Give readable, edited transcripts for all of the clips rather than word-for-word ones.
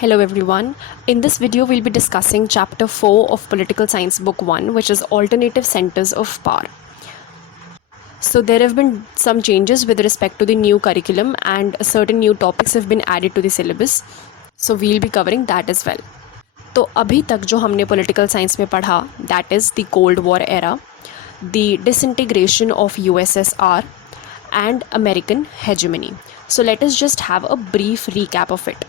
Hello everyone. In this video we'll be discussing chapter 4 of Political Science book 1, which is Alternative Centers of Power. So there have been some changes with respect to the new curriculum and certain new topics have been added to the syllabus. So we'll be covering that as well. तो अभी तक जो हमने political science में पढ़ा that is the cold war era, the disintegration of USSR and American hegemony. So let us just have a brief recap of it.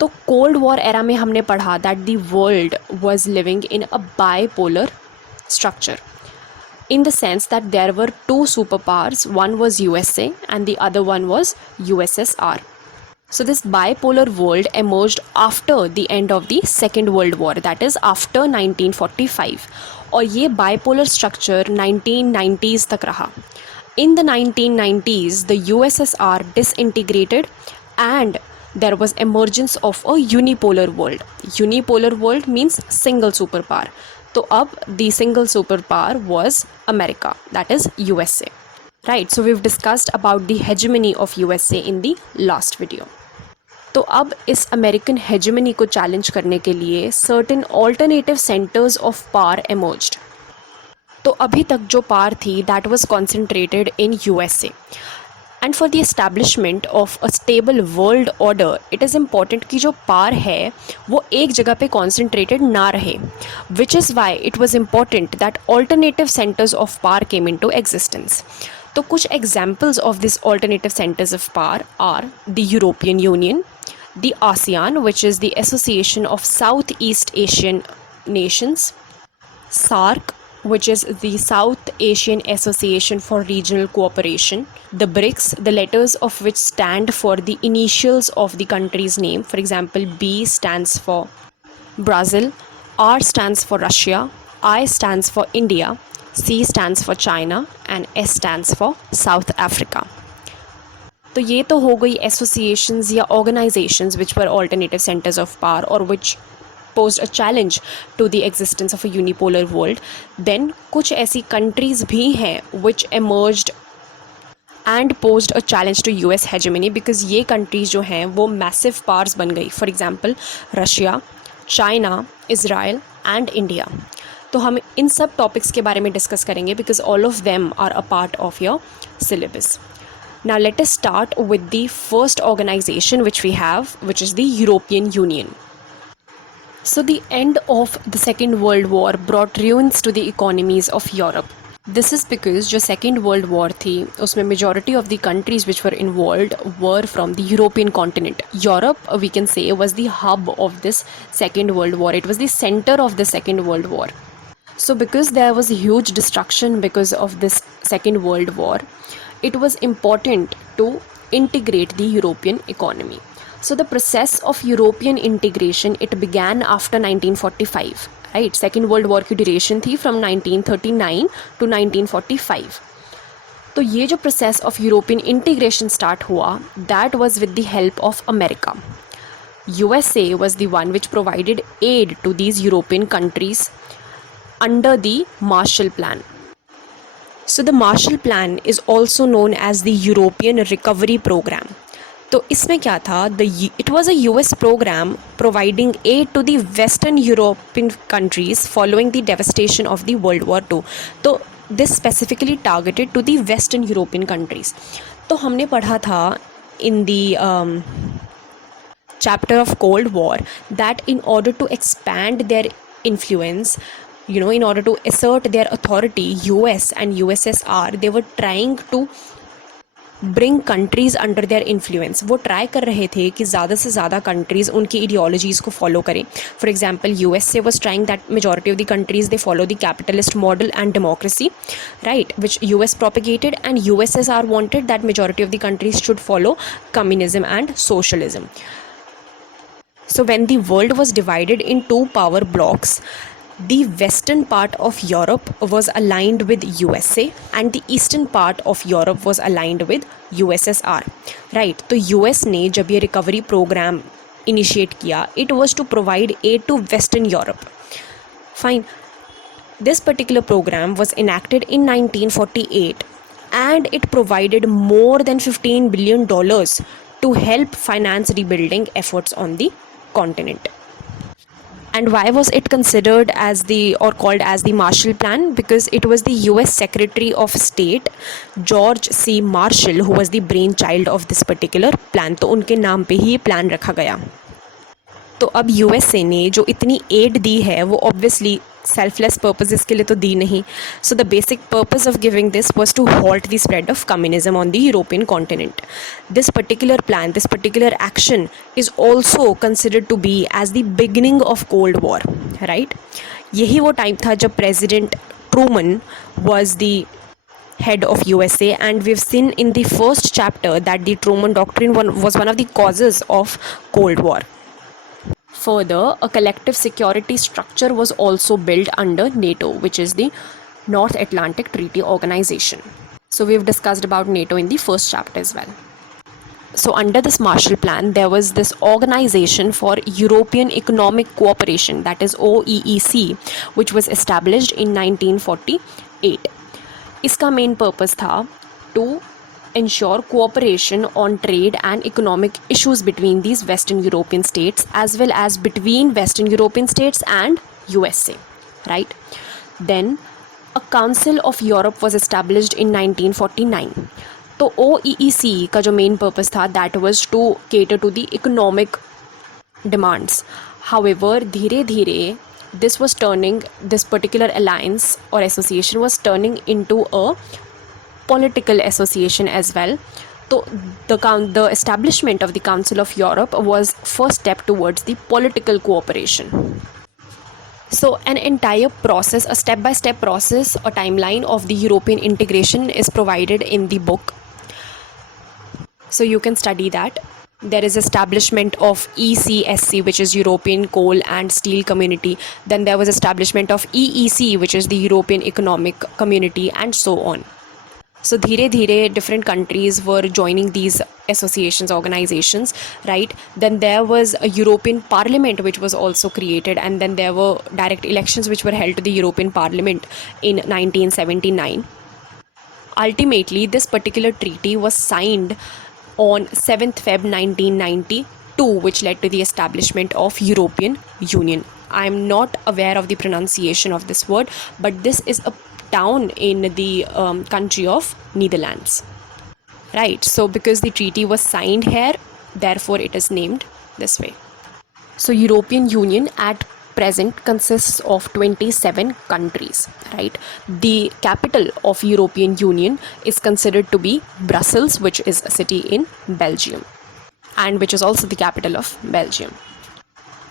तो cold war era में हमने पढ़ा that the world was living in a bipolar structure in the sense that there were two superpowers, one was USA and the other one was USSR. So this bipolar world emerged after the end of the Second World War, that is after 1945. और ये bipolar structure 1990s तक रहा. In the 1990s, the USSR disintegrated and there was emergence of a unipolar world. Unipolar world means single superpower. तो अब the single superpower was America, that is USA. Right, so we've discussed about the hegemony of USA in the last video. तो अब इस American hegemony को challenge करने के लिए certain alternative centres of power emerged. तो अभी तक जो पावर थी that was concentrated in USA. And for the establishment of a stable world order it is important कि जो पावर है वो एक जगह पे कॉन्सेंट्रेटेड ना रहे, which is why it was important that alternative centres of power came into existence. तो कुछ examples of this alternative centres of power are the European Union, the ASEAN, which is the Association of Southeast Asian Nations, SAARC, which is the South Asian Association for Regional Cooperation, the BRICS, the letters of which stand for the initials of the country's name. For example, B stands for Brazil, R stands for Russia, I stands for India, C stands for China, and S stands for South Africa. तो ये तो हो गई associations या organizations which were alternative centres of power और which posed a challenge to the existence of a unipolar world. Then कुछ ऐसी countries भी हैं which emerged and posed a challenge to US hegemony because ये countries जो हैं वो massive powers बन गई. For example Russia, China, Israel and India. तो हम इन सब टॉपिक्स के बारे में डिस्कस करेंगे because all of them are a part of your syllabus. Now let us start with the first organization which we have, which is the European Union. So the end of the Second World War brought ruins to the economies of Europe. This is because जो Second World War थी उसमें majority of the countries which were involved were from the European continent. Europe, we can say, was the hub of this Second World War. It was the center of the Second World War. So because there was huge destruction because of this Second World War, it was important to integrate the European economy. So the process of European integration, it began after 1945, right? Second World War की duration थी from 1939 to 1945. तो ये जो process of European integration start हुआ, that was with the help of America. USA was the one which provided aid to these European countries under the Marshall Plan. So the Marshall Plan is also known as the European Recovery Program. तो इसमें क्या था? It was a US program providing aid to the Western European countries following the devastation of the World War II. तो this specifically targeted to the Western European countries. तो हमने पढ़ा था in the chapter of Cold War that in order to expand their influence, in order to assert their authority, US and USSR, they were trying to bring countries under their influence. वो try कर रहे थे कि ज़्यादा से ज़्यादा countries उनकी ideologies को follow करें. For example, USA was trying that majority of the countries they follow the capitalist model and democracy, right, which US propagated, and USSR wanted that majority of the countries should follow communism and socialism. So when the world was divided in two power blocks, the western part of Europe was aligned with USA and the eastern part of Europe was aligned with USSR, right? तो US ने जब ये recovery program initiate किया, it was to provide aid to Western Europe. Fine. This particular program was enacted in 1948 and it provided more than $15 billion to help finance rebuilding efforts on the continent. And why was it considered as the or called as the Marshall Plan? Because it was the US Secretary of State George C. Marshall who was the brainchild of this particular plan. तो उनके नाम पे ही ये plan रखा गया. तो अब USA ने जो इतनी एड दी है वो ऑब्वियसली सेल्फलेस पर्पसेस के लिए तो दी नहीं. So the basic purpose of giving this was to halt the spread of communism on the European continent. This particular plan, this particular action is also considered to be as the beginning of Cold War. Right, यही वो time था जब president Truman was the head of USA, and we've seen in the first chapter that the Truman Doctrine was one of the causes of Cold War. Further, a collective security structure was also built under NATO, which is the North Atlantic Treaty Organization. So we've discussed about NATO in the first chapter as well. So under this Marshall Plan, there was this Organization for European Economic Cooperation, that is OEEC, which was established in 1948. इसका main purpose था to ensure cooperation on trade and economic issues between these Western European states as well as between Western European states and USA, right? Then a Council of Europe was established in 1949. तो OEEC का जो main purpose था that was to cater to the economic demands. However, धीरे धीरे this particular alliance or association was turning into a political association as well. So the establishment of the Council of Europe was first step towards the political cooperation. So an entire process, a step-by-step process, a timeline of the European integration is provided in the book. So you can study that. There is establishment of ECSC, which is European Coal and Steel Community. Then there was establishment of EEC, which is the European Economic Community, and so on. So dhire dhire different countries were joining these associations, organizations, right? Then there was a European Parliament which was also created, and then there were direct elections which were held to the European Parliament in 1979. Ultimately, this particular treaty was signed on 7th Feb 1992, which led to the establishment of European Union. I am not aware of the pronunciation of this word, but this is a town in the country of Netherlands, right? So because the treaty was signed here, therefore it is named this way. So European Union at present consists of 27 countries, right? The capital of European Union is considered to be Brussels, which is a city in Belgium, and which is also the capital of Belgium.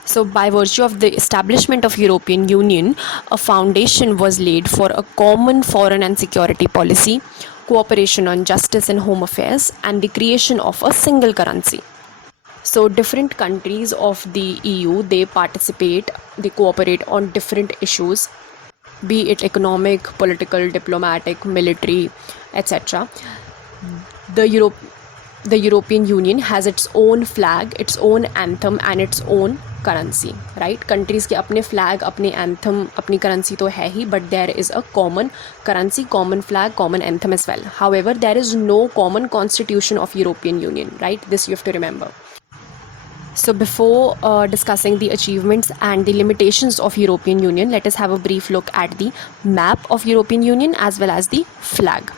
So by virtue of the establishment of European Union, a foundation was laid for a common foreign and security policy, cooperation on justice and home affairs, and the creation of a single currency. So different countries of the EU, they participate, they cooperate on different issues, be it economic, political, diplomatic, military, etc. The European Union has its own flag, its own anthem, and its own currency, right? Countries के अपने flag, अपने anthem, अपनी currency तो है ही, but there is a common currency, common flag, common anthem as well. However, there is no common constitution of European Union, right? This you have to remember. So before discussing the achievements and the limitations of European Union, let us have a brief look at the map of European Union as well as the flag.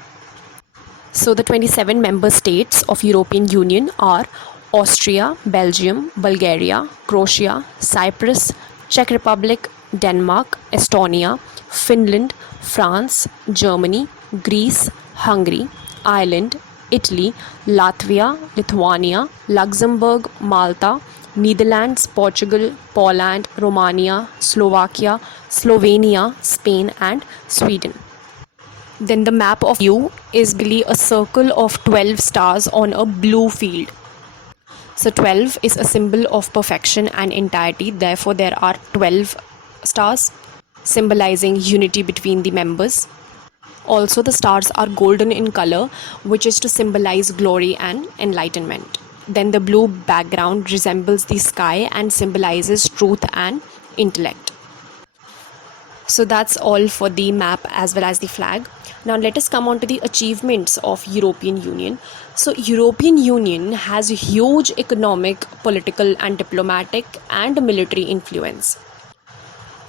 So the 27 member states of European Union are Austria, Belgium, Bulgaria, Croatia, Cyprus, Czech Republic, Denmark, Estonia, Finland, France, Germany, Greece, Hungary, Ireland, Italy, Latvia, Lithuania, Luxembourg, Malta, Netherlands, Portugal, Poland, Romania, Slovakia, Slovenia, Spain, and Sweden. Then the map of EU is really a circle of 12 stars on a blue field. So 12 is a symbol of perfection and entirety. Therefore, there are 12 stars symbolizing unity between the members. Also, the stars are golden in color, which is to symbolize glory and enlightenment. Then the blue background resembles the sky and symbolizes truth and intellect. So that's all for the map as well as the flag. Now let us come on to the achievements of European Union. So European Union has huge economic, political and diplomatic and military influence.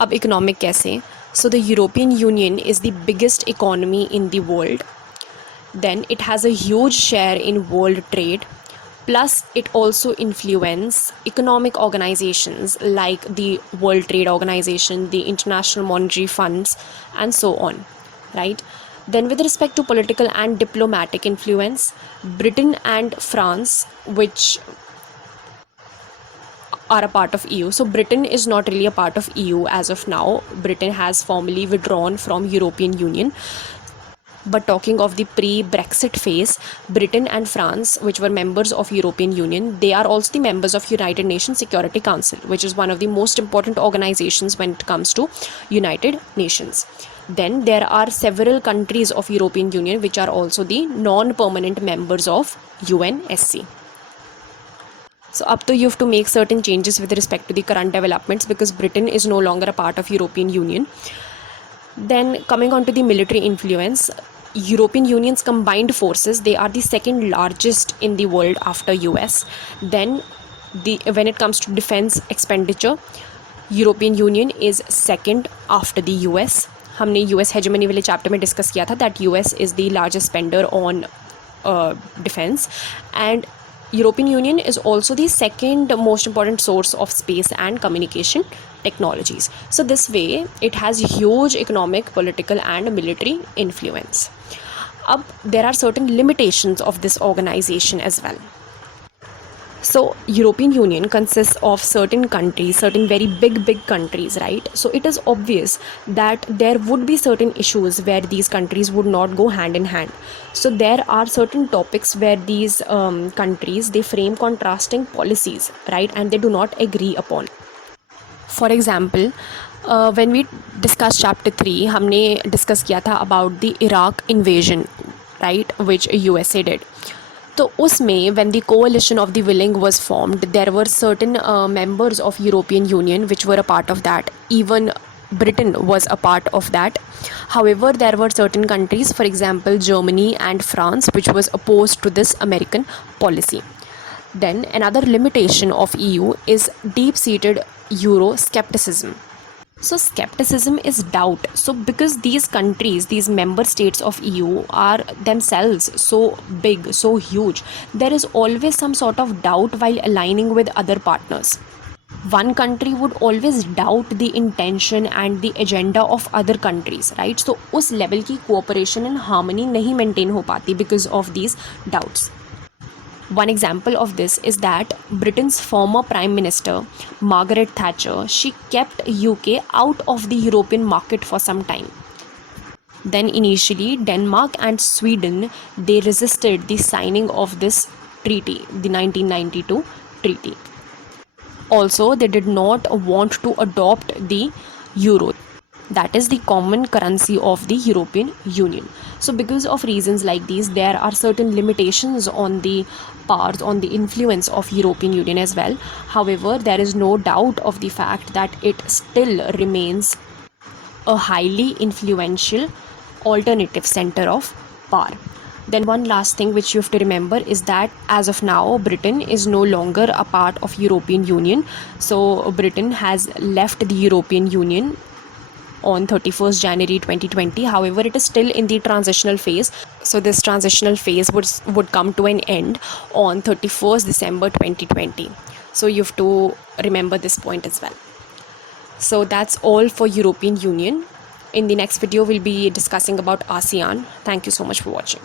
अब economic कैसे? So the European Union is the biggest economy in the world. Then it has a huge share in world trade. Plus, it also influences economic organizations like the World Trade Organization, the International Monetary Funds, and so on, right? Then, with respect to political and diplomatic influence, Britain and France, which are a part of EU. So Britain is not really a part of EU as of now. Britain has formally withdrawn from European Union. But talking of the pre-Brexit phase, Britain and France, which were members of European Union, they are also the members of United Nations Security Council, which is one of the most important organizations when it comes to United Nations. Then there are several countries of European Union which are also the non-permanent members of UNSC. So up to you have to make certain changes with respect to the current developments because Britain is no longer a part of European Union. Then coming on to the military influence, European Union's combined forces, they are the second largest in the world after US. Then when it comes to defense expenditure, European Union is second after the US. हमने US hegemony वाले chapter में discuss किया था that US is the largest spender on defense, and European Union is also the second most important source of space and communication technologies. So this way it has huge economic, political and military influence. There are certain limitations of this organization as well. So European Union consists of certain countries, certain very big countries, right? So it is obvious that there would be certain issues where these countries would not go hand in hand. So there are certain topics where these countries, they frame contrasting policies, right? And they do not agree upon. For example, when we discussed chapter 3, हमने discuss किया था about the Iraq invasion, right, which USA did. तो उसमें when the coalition of the willing was formed, there were certain members of European Union which were a part of that. Even Britain was a part of that. However, there were certain countries, for example Germany and France, which was opposed to this American policy. Then another limitation of EU is deep-seated Euroscepticism. So skepticism is doubt. So because these countries, these member states of EU are themselves so big, so huge, there is always some sort of doubt while aligning with other partners. One country would always doubt the intention and the agenda of other countries, right? So उस level की cooperation and harmony नहीं maintain हो पाती because of these doubts. One example of this is that Britain's former Prime Minister, Margaret Thatcher, she kept UK out of the European market for some time. Then initially, Denmark and Sweden, they resisted the signing of this treaty, the 1992 treaty. Also, they did not want to adopt the euro. That is the common currency of the European Union. So because of reasons like these, there are certain limitations on the powers, on the influence of European Union as well. However, there is no doubt of the fact that it still remains a highly influential alternative center of power. Then one last thing which you have to remember is that as of now, Britain is no longer a part of European Union. So Britain has left the European Union on 31st January 2020. However, it is still in the transitional phase. So this transitional phase would come to an end on 31st December 2020. So you have to remember this point as well. So that's all for European Union. In the next video, we'll be discussing about ASEAN. Thank you so much for watching.